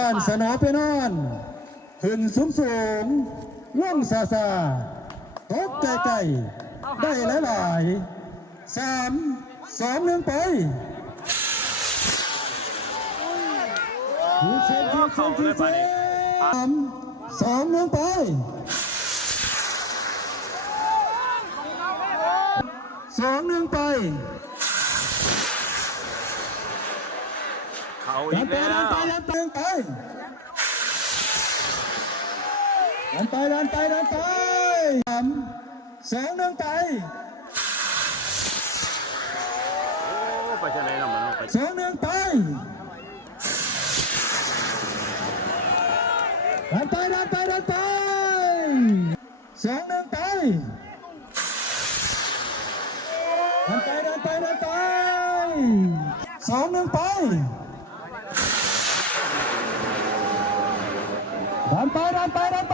การสนอไปนอนขึ้นสูงล่องซาซาตกไกลๆได้หลายๆ3-2-1ไปเขาเลยไปนี่ 3-2-1ไป2-1ไปเขาอีกแล้ว ดันไป3-2-1ไปโอ้ไปเฉลยแล้วมันไป 2-1ไปดันไป2-1ไปดันไป2-1ไปดันไปดันไป2-1ไปดันไปดันไป